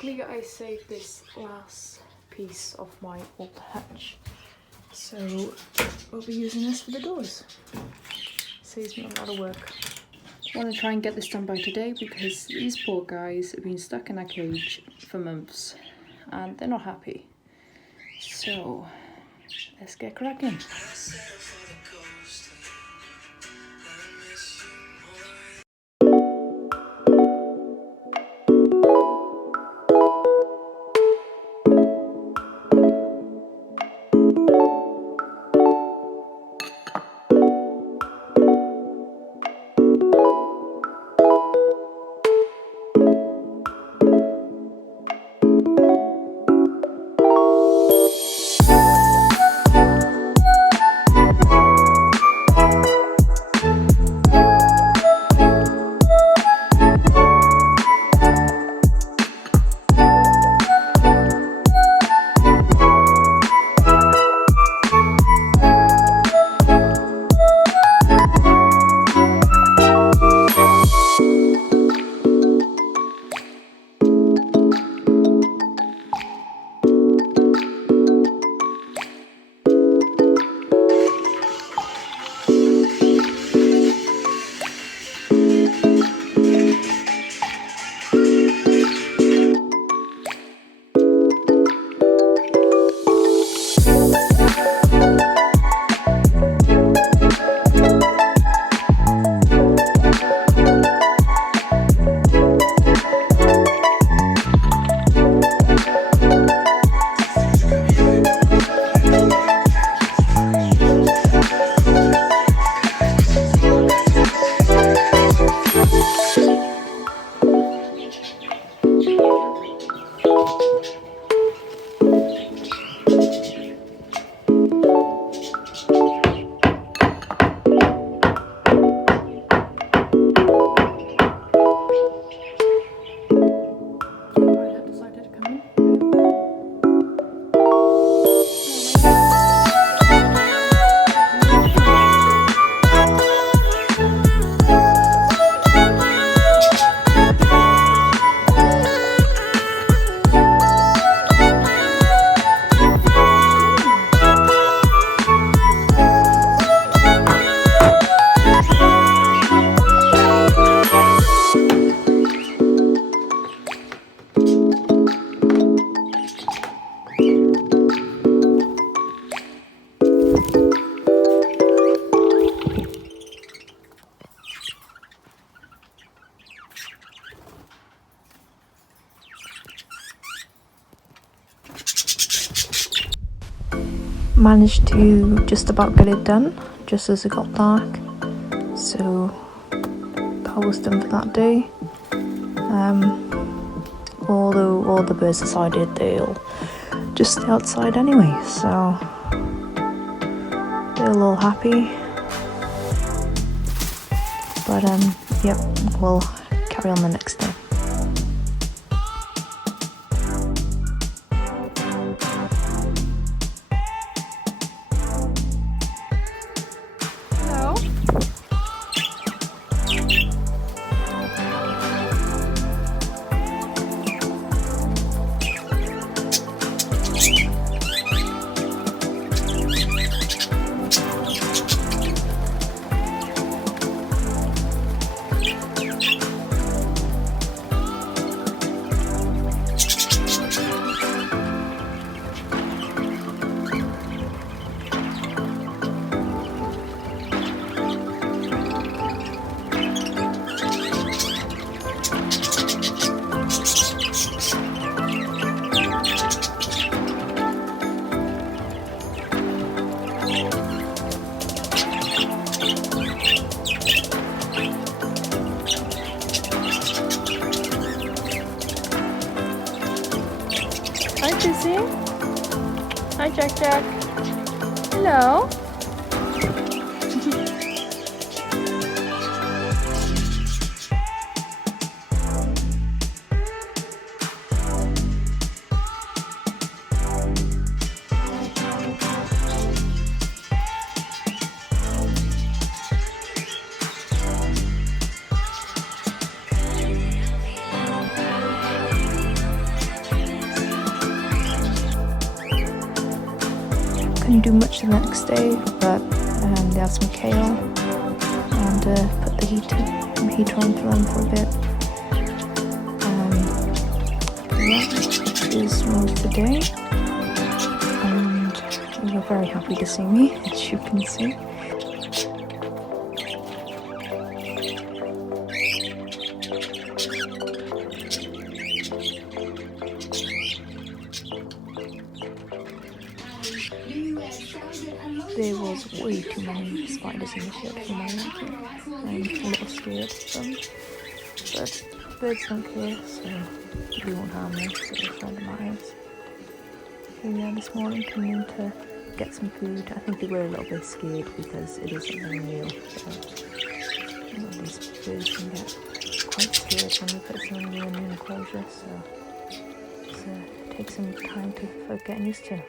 Luckily I saved this last piece of my old hatch, so we'll be using this for the doors. Saves me a lot of work. I want to try and get this done by today because these poor guys have been stuck in a cage for months and they're not happy. So let's get cracking. Managed to just about get it done just as it got dark, so that was done for that day. Although all the birds decided they'll just stay outside anyway, so they're all happy. But yep, we'll carry on the next day. Hi, Sissy. Hi, Jack Jack. Hello. didn't do much the next day, but they had some kale and put the heater on for them for a bit. Yeah, is most of the day, and they were very happy to see me, as you can see. There was way too many spiders in the shed for my liking. I'm a little scared of them, but birds don't care, so they won't harm me, so it's not matters. So yeah, this morning came in to get some food. I think they were a little bit scared because it isn't very new, so these birds can get quite scared when you put something new in the enclosure, so it takes some time for getting used to.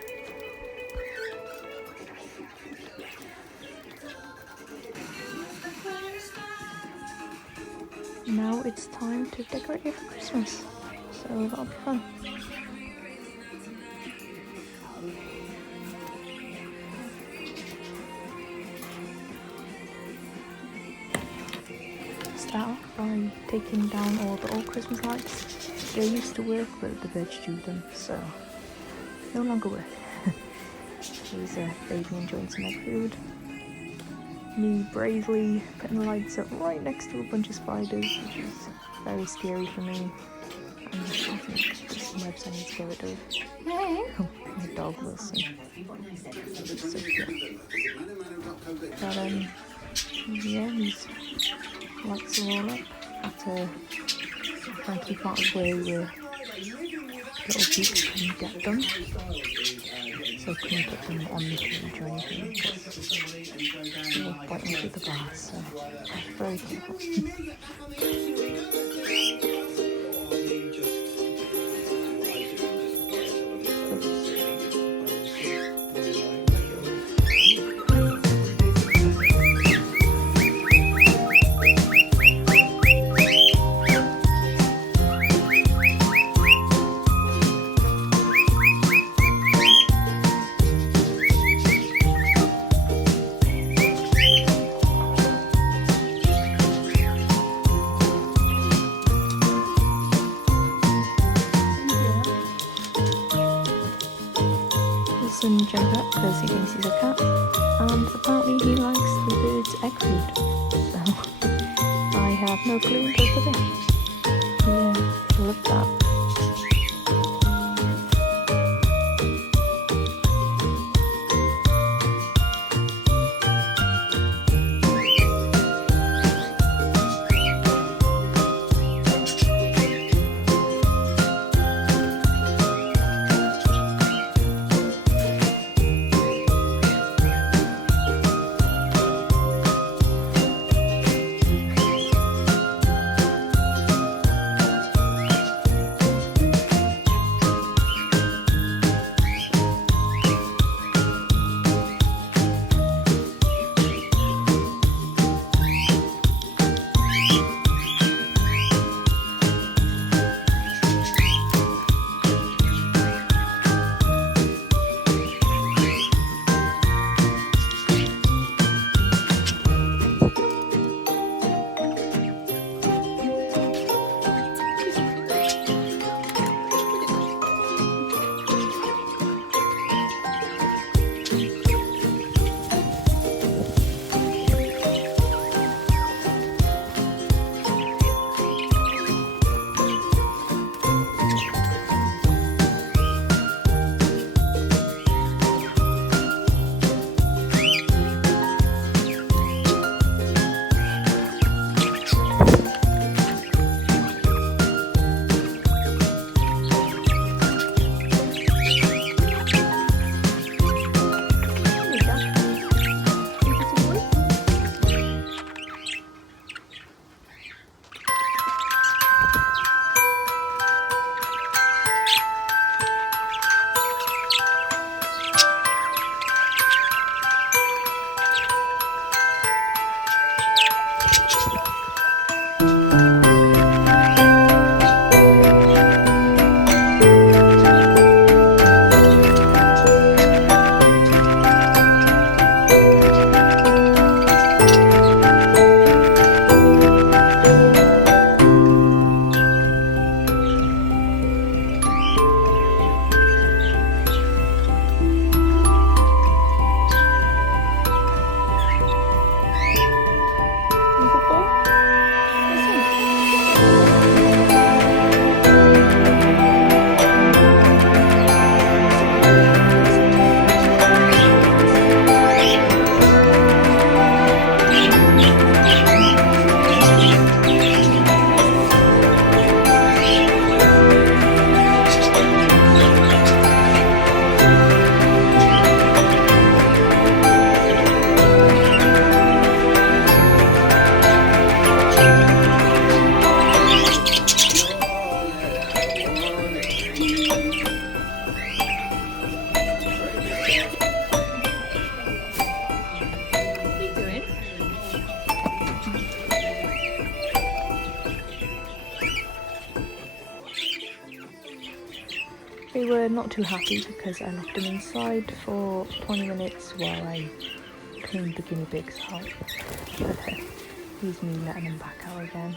Now it's time to decorate it for Christmas, so that'll be fun. Start off by taking down all the old Christmas lights. They used to work, but the birds chewed them, so no longer work. Here's a baby enjoying some egg food. Me bravely putting the lights up right next to a bunch of spiders, which is very scary for me. And I think there's some webs I need to get rid of. Oh, my dog Wilson. So cute. But yeah, these lights are all up at a frankly part of where your little peeps can get them. So I couldn't put them on the cage or anything because they were biting through the glass, so I was very careful. Wilson jumped up because he thinks he's a cat, and apparently he likes the bird's egg food, so I have no clue until today. Yeah, love that. were not too happy because I locked him inside for 20 minutes while I cleaned the guinea pigs out. But here's me letting him back out again.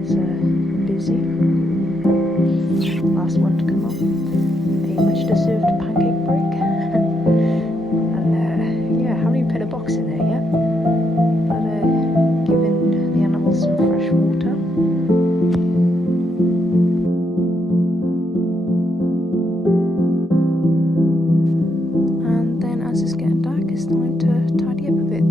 It's busy. Last one to come up. A much deserved pancake break. And yeah, haven't even put a box in there yet. But giving the animals some fresh water. And then as it's getting dark, it's time to tidy up a bit.